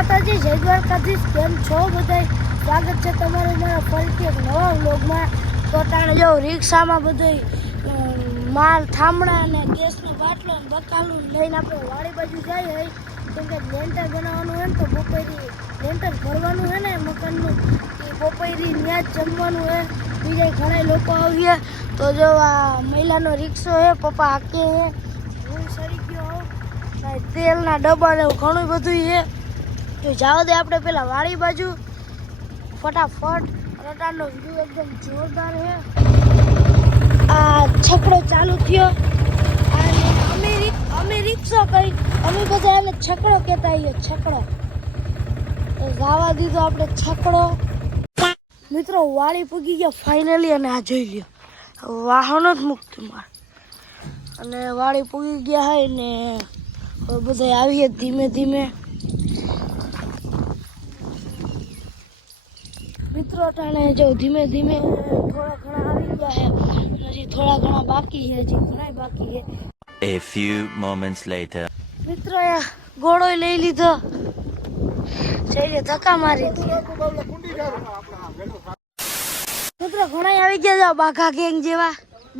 માતાજી, જય દ્વારકાધીશ. કેમ છો બધાય? સ્વાગત છે તમારું મારા ફરીથી એક નવા વ્લોગમાં. તો તાણે જો રિક્ષામાં બધું માલ થાંભળા અને ગેસનો બાટલો અને બકાલું લઈને આપણે વાડી બાજુ જઈએ. કેમ કે લેન્ટર બનાવવાનું હોય ને તો બપોરી લેન્ટર ભરવાનું હોય ને મકાનનું, એ બપોરી ત્યાં જ જમવાનું હોય. બીજા ઘણા લોકો આવીએ તો જો આ મહિલાનો રિક્ષો હે, પપ્પા હાકે હે, હું સરી ગયો હોઉં, તેલના ડબ્બા ને ઘણું બધું છે. તો જાઓ દે આપણે પેલા વાડી બાજુ ફટાફટ. રટાનો વ્યૂ એકદમ જોરદાર છે. આ છકડો ચાલુ થયો અને અમે રિક્ષો કહી, અમે બધા એને છકડો કહેતા આવીએ. છકડો તો જવા દીધો આપણે છકડો. મિત્રો વાડી પૂગી ગયા ફાઇનલી, અને આ જોઈ લ્યો વાહનો જ મૂકતું મારે. અને વાડી પૂગી ગયા હોય ને બધા આવીએ ધીમે ધીમે. મિત્રો ટાણે જો ધીમે ધીમે થોડા ઘણા આવી ગયા છે, હજી થોડા ઘણા બાકી છે, હજી ઘણા બાકી છે. A few moments later. મિત્રો આ ઘોડો લઈ લીધો, જઈને ધક્કા મારી. મિત્રો ઘણા આવી ગયા જાવ બાઘા ગેંગ જેવા,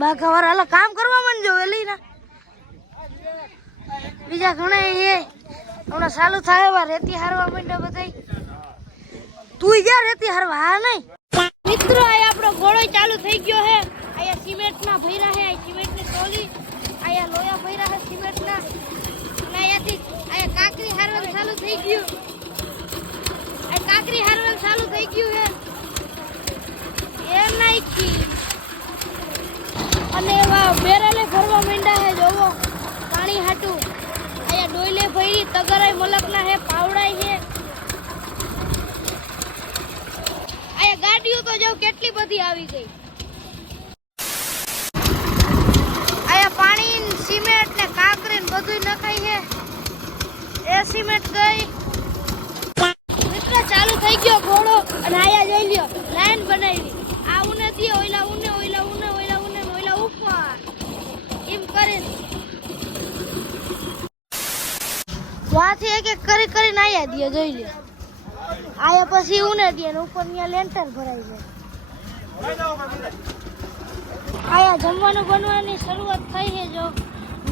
બાઘા વાળા હાલો કામ કરવા માંડજો વેલી ના. બીજા ઘણા એ હમણાં ચાલુ થાય એવા રેતી હારવા માંડ્યા બધા. તું જા રેતી હારવા, હા નહીં. મિત્રો આ આપણો ઘોડો ચાલુ થઈ ગયો છે. અહીંયા સિમેન્ટના ભર્યા છે, સિમેન્ટની ટોલી, અહીંયા લોયા ભર્યા છે સિમેન્ટના. અહીંયાથી અહીંયા કાકરી હારવાનું ચાલુ થઈ ગયું. આ કાકરી હારવાનું ચાલુ થઈ ગયું છે એ નાખી. અને એવા બેરલે ભરવા માંડ્યા છે જોવો પાણી હાટું. અહીંયા ડોયલે ભરી, તગરાય મલકના છે, પાવડાય છે. અહીંયા ગાડીઓ તો જો કેટલી બધી આવી ગઈ. અહીંયા પાણી, સિમેન્ટ ને કાંકરી ને બધું નખાય છે. એ સિમેન્ટ ગઈ. મિત્ર ચાલુ થઈ ગયો ઘોડો. અને અહીંયા જોઈ લ્યો લાઈન બનાવી. આ ઉને દે, ઓઈલા ઉને, ઓઈલા ઉને, ઓઈલા ઉને, ઓઈલા ઉપર એમ કરીને ત્યાંથી એક એક કરીને આયા દે. જોઈ લ્યો આયા પછી ઉને દે ને ઉપર ત્યાં લેન્ટર ભરાઈ જાય. આયા જમવાનું બનવાની શરૂઆત થઈ છે. જો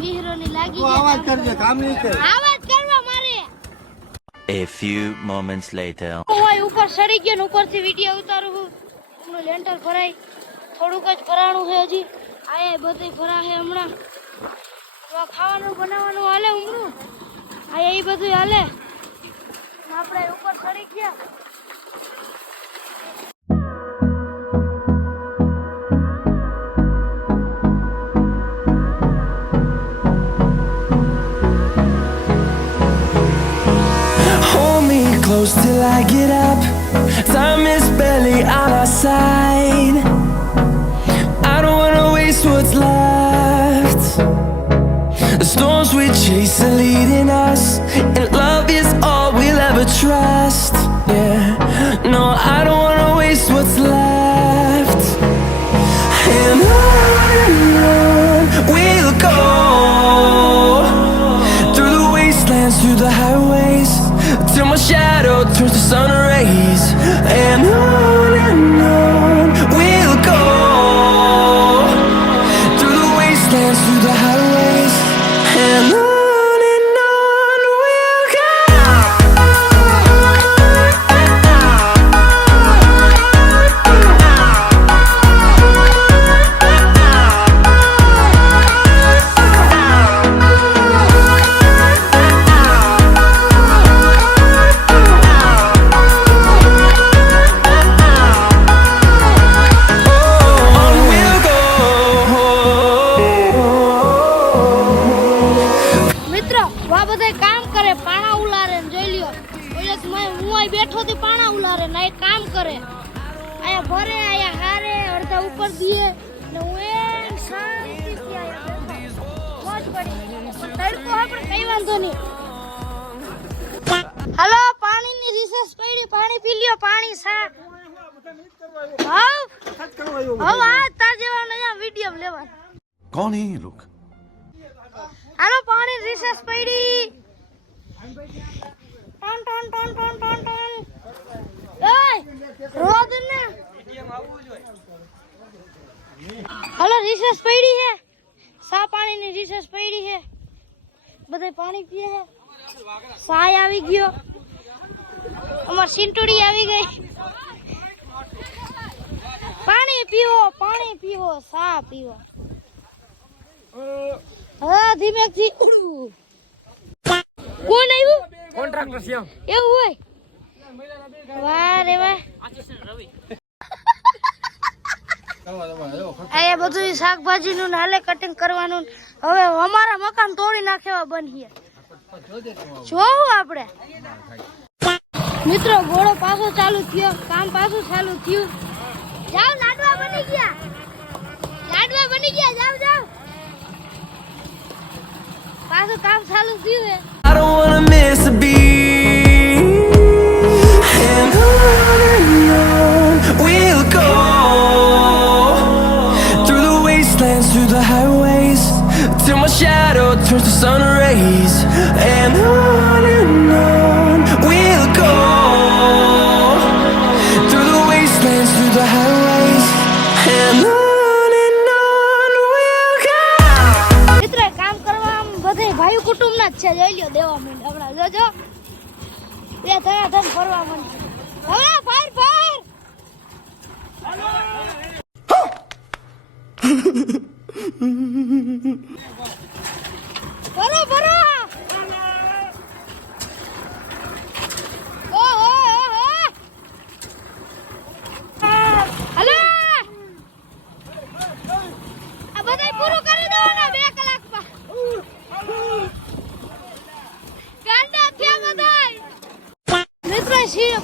વિહરોની લાગી ગઈ. આવાજ કરજે, કામ નહીં કરે. આવાજ કરવા મારે. A few moments later. ઓય ઉપર ચડી ગયો ને ઉપરથી વિડિયો ઉતારું હું. એનું લેન્ટર ભરાય, થોડુંક જ ભરાણું છે હજી. આયા બધું ભરા છે હમણાં. ખાવાનું બનાવવાનું હાલે ઉમરું. આયા એ બધું હાલે. આપણે ઉપર ચડી ગયા. Close till I get up. Time is barely on our side. I don't wanna waste what's left. The storms we chase are leading us, and love is all we'll ever trust. Yeah, no, I don't wanna waste what's left. And on we'll go, through the wastelands, through the highways, till my shadow turns to sun rays. And on we'll go, through the wastelands, through the highways. And on we'll go. બેઠો થી પાણા ઉલારે ને એ કામ કરે. આયા ભરે, આયા હારે, અડધા ઉપર દીએ ને હું એમ શાંતિથી આયા બેઠો. મોજ પડી. પણ તડકો હે પણ કઈ વાંધો નહીં. હાલો પાણીની રિસેસ પડી, પાણી પી લ્યો. પાણી સા હા તાર જેવા નયા વિડિયો લેવા. कौन है ये लोग? હાલો પાણી રિસેસ પડી. Ton ton ton ton ton ton એય રોદ ને હલો રિસેસ પડી છે સા પાણીની રિસેસ પડી છે બધે પાણી પીએ છે સાય આવી ગયો અમાર સિંટુડી આવી ગઈ પાણી પીવો સા પીવો હા ધીમેથી કોણ આવ્યું કોન્ટ્રાક્ટર શ્યામ એવું હોય વાહ રે વાહ આ બધું શાકભાજીનું નાલે કટિંગ કરવાનું હવે અમારા મકાન તોડી નાખેવા બનીએ જોવું આપણે મિત્રો ઘોડો પાછો ચાલુ થયો કામ પાછું ચાલુ થયું જાવ લાડવા બની ગયા જાવ પાછું કામ ચાલુ થયું હે I don't wanna miss a beat. And on we'll go through the wastelands, through the highways, till my shadow turns to sun rays. And on we'll go through the wastelands, through the highways, and on we'll go. મિત્ર કામ કરવા બધે ભાઈ કુટુંબના જ છે જોઈ લ્યો દેવા માંડ હમણાં જોજો બે ધન ફરવા માંડ હવે ફાયર ભરો ઓહો હલો આ બધાય પૂરું કરી દેવાના 2 કલાકમાં ગાંડા થયા બધાય મિત્રો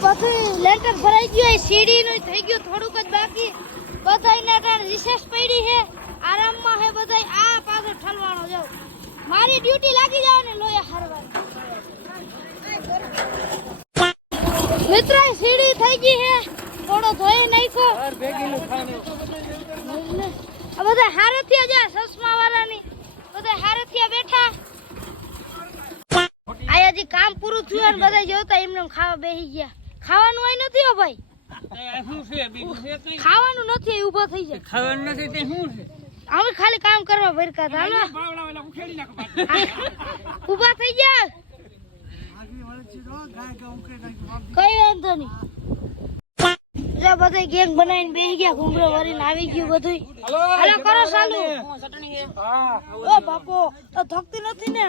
બધું લેન્ટર ભરાઈ ગયું સીડીનું થઈ ગયું થોડુંક જ બાકી બધાયના ટાણ રિસેસ પડી છે આરામમાં હે બધાય આ પાછો ઠલવાનો જાવ મારી ડ્યુટી લાગી જાવ ને લોયા હારવાની મિત્રો સીડી થઈ ગઈ છે થોડો ધોઈ નાખ્યો આ બધા હારથિયા જા સસમા વાળાની બધા હારથિયા બેઠા આયાજી કામ પૂરું થયું અને બધા જોતા એમને ખાવા બેસી ગયા ખાવાનું આય નથી હો ભાઈ ખાવાનું નથી ઊભો થઈ જાય ખાવાનું નથી તે શું છે અમે ખાલી કામ કરવા ભરકા હતા હાલો ઊભા થઈ ગયા કઈ વાંધો નહીં બધા ગેંગ બનાવીને બેસી ગયા ઘૂમરો વરીને આવી ગયું બધું હાલો કરો ચાલુ ઓ બાપો તો થકતી નથી ને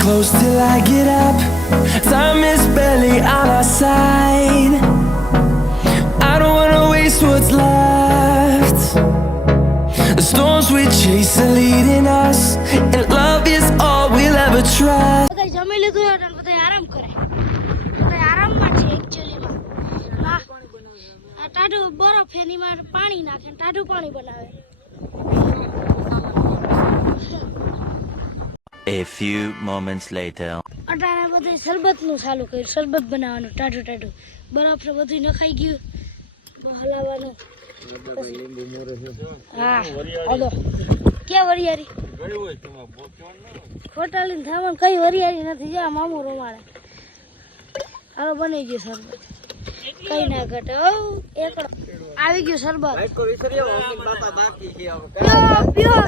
Close till I get up. Time is barely on our side. I don't wanna waste what's left. The storms we chase are leading us, and love is all we'll ever try. બધા જમી લીધું અને બધા આરામ કરે બધા આરામમાં છે એકચ્યુઅલીમાં આ ટાઢું બરફ એની માં પાણી નાખે ટાઢું પાણી બનાવે A few moments later. અટાણે બધે શરબતનું ચાલુ કર્યું શરબત બનાવવાનું ટાઢું બરફ ને બધું નખાઈ ગયું હલાવવાનું હા હાલો ક્યાં વરિયારી ખોટા લઈને થાવાનું કઈ વરિયારી નથી જા મામું રોમાડે હાલો બની ગયું શરબત કઈ ના ઘટે એકડો આવી ગયું શરબત પીઓ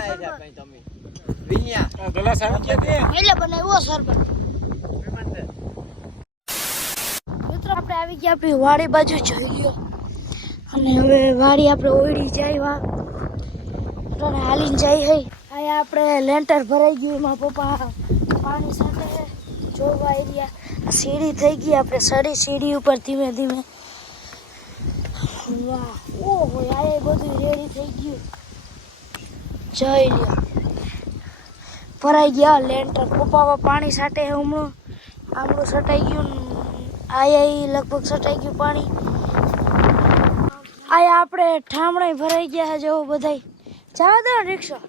ગ્લાસ આવી ગયા તે એટલે બનાવ્યો શરબત મિત્રો આપણે આવી ગયા આપણી વાડી બાજુ જોઈ લ્યો અને હવે વાડી આપણે ઓયડી જાય વા એટલે હાલીને જાય હઈ આ આપણે લેન્ટર ભરાઈ ગયું એમાં પપ્પા પાણી સાથે જોવા એરિયા સીડી થઈ ગઈ આપણે સડી સીડી ઉપર ધીમે ધીમે વાહ ઓહો આ બધું રેડી થઈ ગયું જોઈ લ્યો ભરાઈ ગયા લેન્ટર પપ્પા પાણી સાથે હમણાં આમળું સટાઈ ગયું આયા લગભગ સટાઈ ગયું પાણી. આયા આપણે ઠામણા ભરાઈ ગયા છે જો બધાય. જવા દો રિક્ષા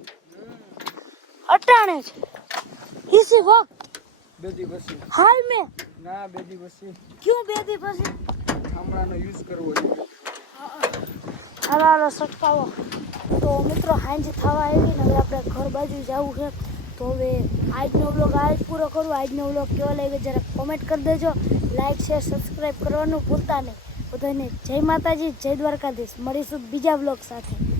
અટાણે છે ઈસી વખત બેદી બસી હાલ મેં ના બેદી બસી ક્यों બેદી પછી ઠામડાનો યુઝ કરવો છે. હાલો સટકાવો. તો મિત્રો હાંજી થવા આવી ને હવે આપણે ઘર બાજુ જવું છે. તો હવે આજનો વ્લોગ આજ પૂરો કરું. આજનો વ્લોગ કેવો લાગ્યો જરા કોમેન્ટ કરી દેજો. લાઈક શેર સબસ્ક્રાઈબ કરવાનું ભૂલતા નહીં. બધાને જય માતાજી, જય દ્વારકાધીશ. મળીશું બીજા વ્લોગ સાથે.